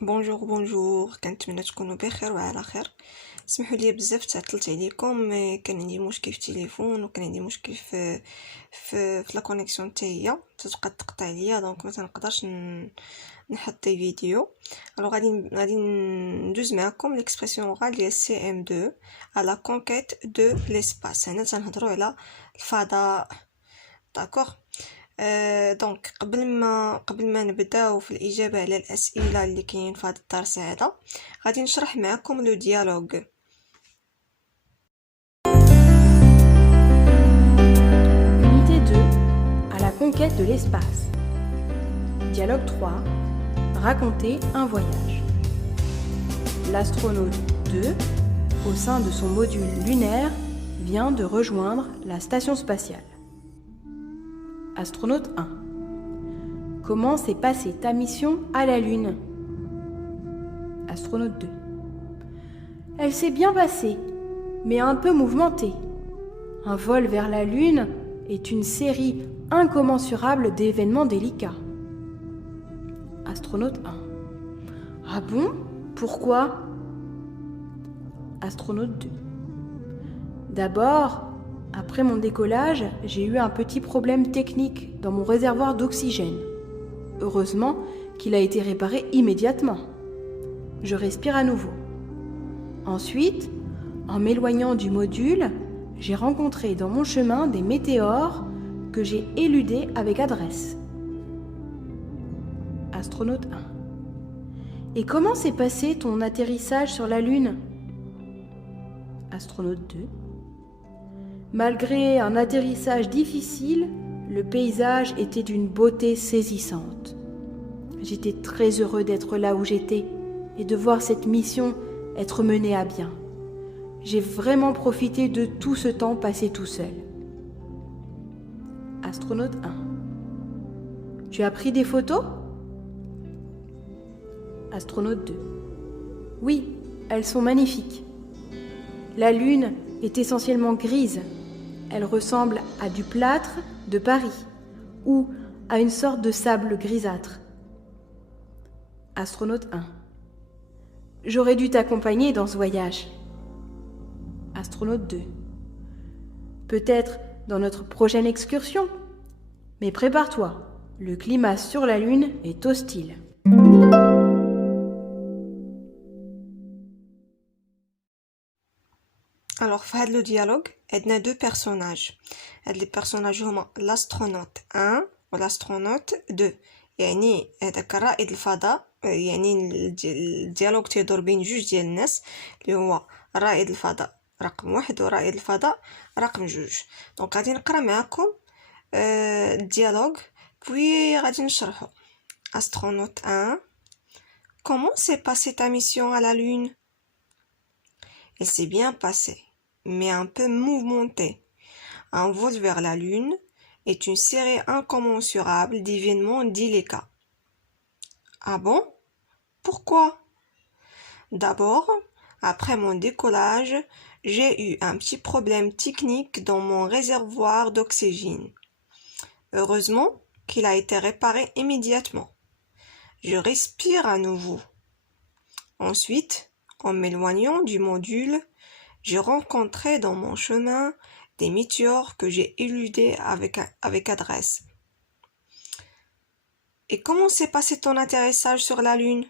بونجور بونجور، كنتمنى تكونوا بخير وعلى خير. اسمحوا لي بزاف تعطلت عليكم، كان عندي مشكل في التليفون وكان عندي مشكل في لا كونيكسيون تاعي تتبقى تقطع ليا، دونك ما تنقدرش نحط دي فيديو. الو غادي ندوز معكم ليكسبرسيون اورال ديال سي ام 2 على كونكيت دو ليسباس. هنا تنهضروا على الفضاء، داكوغ. دونك قبل ما نبداو في الاجابه على الاسئله اللي كاين في هذا الدرس هذا، غادي نشرح معكم لو ديالوغ. Unité 2, à la conquête de l'espace. Dialogue 3, raconter un voyage. L'astronaute 2, au sein de son module lunaire, vient de rejoindre la station spatiale. Astronaute 1. Comment s'est passée ta mission à la Lune? Astronaute 2. Elle s'est bien passée, mais un peu mouvementée. Un vol vers la Lune est une série incommensurable d'événements délicats. Astronaute 1. Ah bon? Pourquoi? Astronaute 2. D'abord, après mon décollage, j'ai eu un petit problème technique dans mon réservoir d'oxygène. Heureusement qu'il a été réparé immédiatement. Je respire à nouveau. Ensuite, en m'éloignant du module, j'ai rencontré dans mon chemin des météores que j'ai éludés avec adresse. Astronaute 1. Et comment s'est passé ton atterrissage sur la Lune? Astronaute 2. Malgré un atterrissage difficile, le paysage était d'une beauté saisissante. J'étais très heureux d'être là où j'étais et de voir cette mission être menée à bien. J'ai vraiment profité de tout ce temps passé tout seul. Astronaute 1. Tu as pris des photos? Astronaute 2. Oui, elles sont magnifiques. La Lune est essentiellement grise. Elle ressemble à du plâtre de Paris ou à une sorte de sable grisâtre. Astronaute 1. J'aurais dû t'accompagner dans ce voyage. Astronaute 2. Peut-être dans notre prochaine excursion. Mais prépare-toi, le climat sur la Lune est hostile. Alors في هذا لو ديالوغ عندنا دو بيرسوناج. هاد لي بيرسوناج هما لاسترونوت 1 ولاسترونوت 2. يعني هذاك رائد الفضاء، يعني الديالوغ تيدور بين جوج ديال الناس اللي هو رائد الفضاء رقم 1 ورائد الفضاء رقم 2. دونك غادي نقرا معكم الديالوغ puis غادي نشرحو. Astronaute 1. Comment s'est passée ta mission à la Lune? Elle s'est bien passée, mais un peu mouvementée. Un vol vers la Lune est une série incommensurable d'événements délicats. Ah bon? Pourquoi? D'abord, après mon décollage, j'ai eu un petit problème technique dans mon réservoir d'oxygène. Heureusement qu'il a été réparé immédiatement. Je respire à nouveau. Ensuite, en m'éloignant du module, j'ai rencontré dans mon chemin des météores que j'ai éludés avec adresse. Et comment s'est passé ton atterrissage sur la Lune?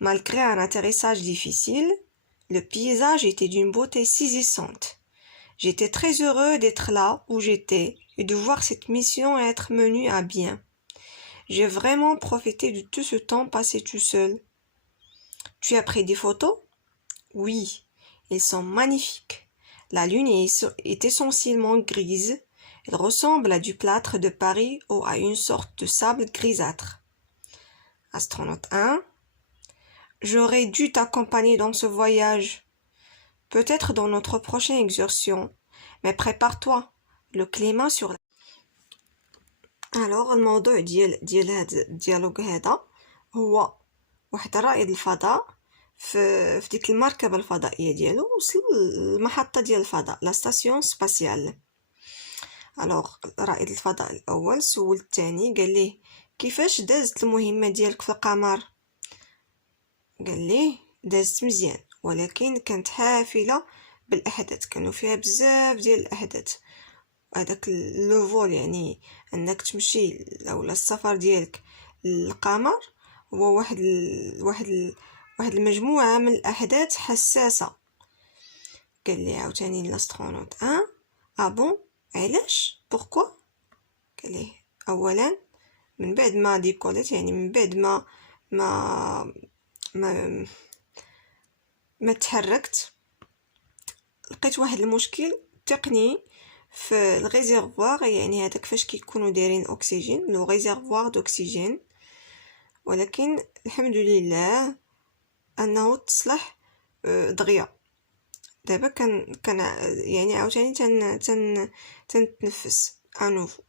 Malgré un atterrissage difficile, le paysage était d'une beauté saisissante. J'étais très heureux d'être là où j'étais et de voir cette mission être menée à bien. J'ai vraiment profité de tout ce temps passé tout seul. Tu as pris des photos? Oui, elles sont magnifiques. La Lune est essentiellement grise. Elle ressemble à du plâtre de Paris ou à une sorte de sable grisâtre. Astronaute 1. J'aurais dû t'accompagner dans ce voyage. Peut-être dans notre prochaine excursion. Mais prépare-toi, le climat sur la... Alors, الموضوع ديال هذا الديالوغ هذا هو واحد رائد الفضاء في ديك المركبة الفضائية ديالو وصل المحطة ديال الفضاء لا ستاسيون سباسيال. الوغ رائد الفضاء الاول سول الثاني قال ليه كيفاش دازت المهمة ديالك في القمر؟ قال ليه دازت مزيان ولكن كانت حافلة بالاحداث، كانوا فيها بزاف ديال الاحداث. هذاك لو فول يعني انك تمشي اولا السفر ديالك للقمر هو واحد المجموعه من الاحداث حساسه. قال لي عاوتاني لاسترونوت بون علاش بوركوا؟ قال ليه اولا من بعد ما ديكوليت، يعني من بعد ما ما ما تحركت، لقيت واحد المشكل تقني في الريزيرفوار، يعني هذاك فاش كيكونوا دايرين الاكسجين، لو ريزيرفوار دوكسيجين. ولكن الحمد لله انه تصلح دغيا. دابا كان يعني عاوتاني تنتنفس انوفو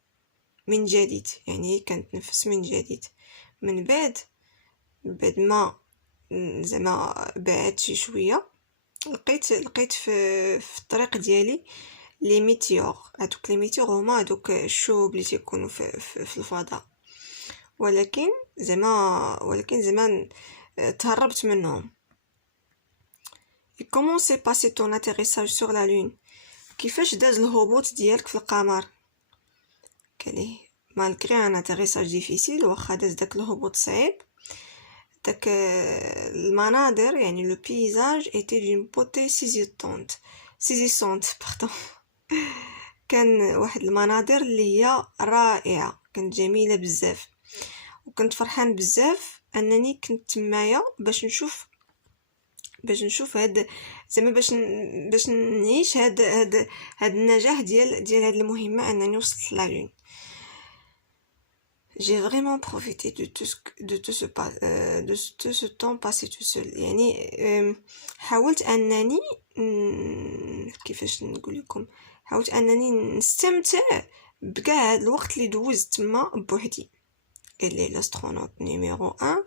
من جديد، يعني كنتنفس من جديد من بعد ما زعما بعد شويه. لقيت في الطريق ديالي لي ميتيور. هادوك لي ميتيور هما هادوك الشهب اللي تيكونوا في الفضاء، ولكن زعما تهربت منهم. comment s'est passé ton atterrissage sur la lune؟ كيفاش داز الهبوط ديالك في القمر؟ قال ليه malgré un atterrissage difficile، واخا داز داك الهبوط صعيب، داك المناظر يعني le paysage était d'une beauté saisissante pardon. كان واحد المناظر اللي هي رائعه، كانت جميله بزاف، وكنت فرحان بزاف انني كنت تمايا باش نشوف هاد زعما باش نعيش هاد النجاح ديال هاد المهمه انني وصلت لا لون. J'ai vraiment profité de tout ce temps passé tout seul. يعني حاولت انني كيفاش نقول لكم، حاولت انني نستمتع بكاع هاد الوقت اللي دوزت تما بوحدي. قال لي لاسترونوت نيميرو 1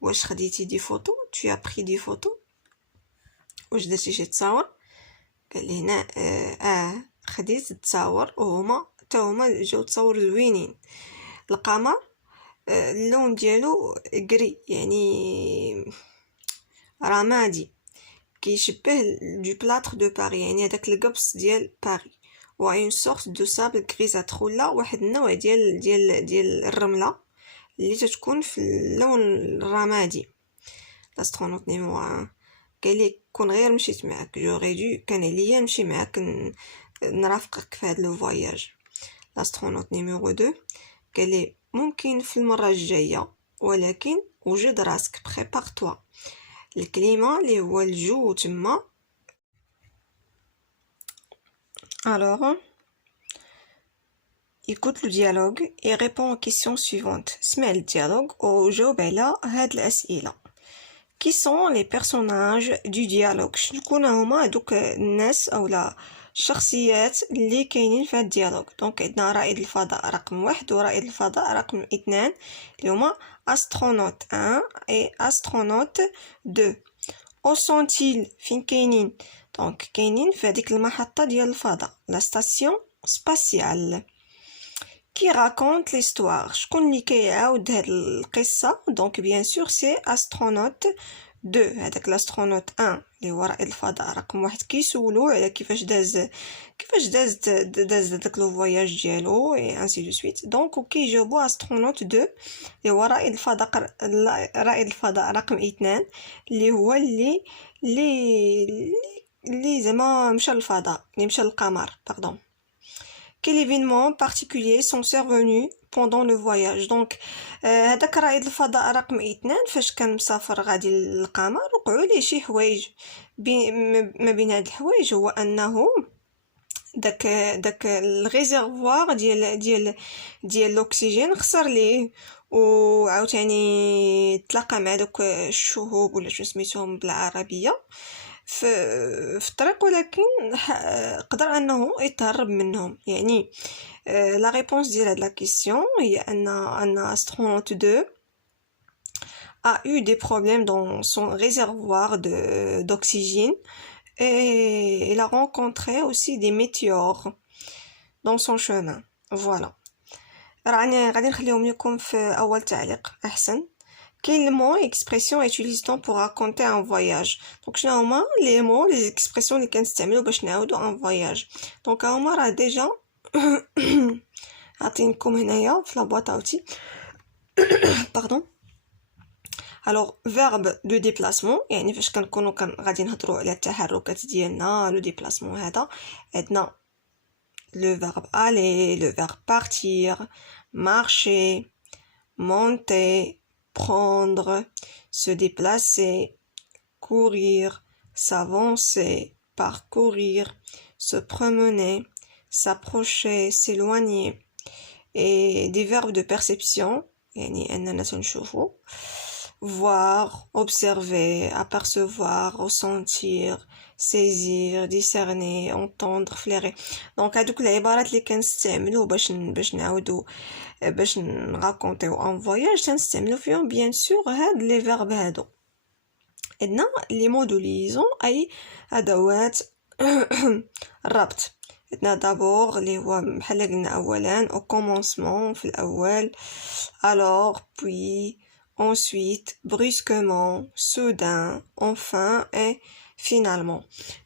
واش خديتي دي فوتو؟ tu as pris des photos؟ واش درتي شي تصاور؟ قال لي هنا خديت التصاور، وهما حتى هما جاو تصاور زوينين. القمر اللون ديالو غري يعني رمادي، كيشبه دو بلاطر دو باري، يعني هذاك القبص ديال باري. و اون سورت دو سابل غريزاترو، لا واحد النوع ديال الرمله اللي تتكون في اللون الرمادي. لاسترونوت نيمو قال لي كون غير مشيت معاك، جوري دو كان عليا نمشي معاك نرافقك في هذا لو فواياج. لاسترونوت نيميرو 2 قال لي ممكن في المره الجايه، ولكن وجد راسك بريبار توا. الكليمه اللي هو الجو تما. alors écoute le dialogue et réponds aux questions suivantes. اسمع الديالوج وجاوب على هاد الاسئله. qui sont les personnages du dialogue؟ شكون هما هذوك الناس اولا الشخصيات اللي كاينين في هاد الديالوج؟ دونك عندنا رائد الفضاء رقم 1 ورائد الفضاء رقم 2 اللي هما استرونوت 1 et استرونوت 2. او سونتيل فين كاينين؟ دونك كاينين في هذيك المحطه ديال الفضاء، لا ستاسيون سباسيال. كي راكونت ليستوار؟ شكون اللي كيعاود هاد القصه؟ دونك بيان سور سي استرونوت 2. هذاك لاسترونوت 1 اللي هو رائد الفضاء رقم 1 كيسولو على كيفاش داز داك لو فواياج ديالو اي انسي دو سويت. دونك وكيجاوبو استرونوت 2 اللي هو رائد الفضاء رقم 2 اللي هو اللي زعما مشى للفضاء، اللي مشى للقمر باردون. Quels événements particuliers sont survenus pendant le voyage؟ دونك هذاك رائد الفضاء رقم 2 فاش كان مسافر غادي للقمر وقعوا ليه شي حوايج. ما بين هاد الحوايج هو انه داك الريزيرفوار ديال الاكسجين خسر ليه، وعاوتاني تلاقى مع دوك الشهوب ولا شنو سميتهم بالعربيه في الطريق، ولكن قدر انه يتهرب منهم. يعني لا ريبونس ديال هاد لا كيسيون هي ان astronaute 2 a eu des problèmes dans son réservoir d'oxygène et il a rencontré aussi des météores dans son chemin. Voilà. راني غادي نخليهم لكم في اول تعليق احسن. quels mots et expressions utilise-t-on pour raconter un voyage? Donc, شنو هما les mots, les expressions اللي كنستعملو باش نعاودو un voyage. Donc, هما راه ديجا عطينكم هنايا في لابواط اوتي. Pardon. Alors, verbe de déplacement, يعني فاش كنكونو غادي نهضروا على التحركات ديالنا لو ديبلاسمون هذا عندنا le verbe aller, le verbe partir, marcher, monter, prendre, se déplacer, courir, s'avancer, parcourir, se promener, s'approcher, s'éloigner, et des verbes de perception, يعني أننا تنشوفو, voir, observer, apercevoir, ressentir, saisir, discerner, entendre, flairer. Donc هادوك العبارات اللي كنستعملو باش نعاودو باش نراكونطيو ان فواياج تنستعملو فيهم بيان سور هاد لي فيرب هادو. عندنا لي مو دو ليزون اي ادوات الربط. عندنا دابور اللي هو بحال قلنا اولا او كومونسمون في الاول alors puis ensuite brusquement soudain enfin et finalement.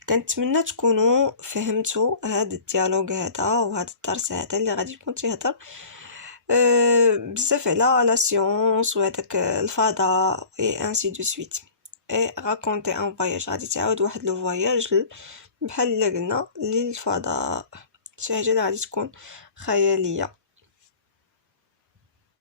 كنتمنى تكونوا فهمتوا هذا الديالوج هذا وهذا الدرس هذا اللي غادي يكون تيهضر بزاف على لا سيونس وهذاك الفضاء اي انسي دو سويت اي راكونتي ان فواياج. غادي تعاود واحد لو فواياج بحال اللي قلنا للفضاء، شي حاجه اللي غادي تكون خياليه.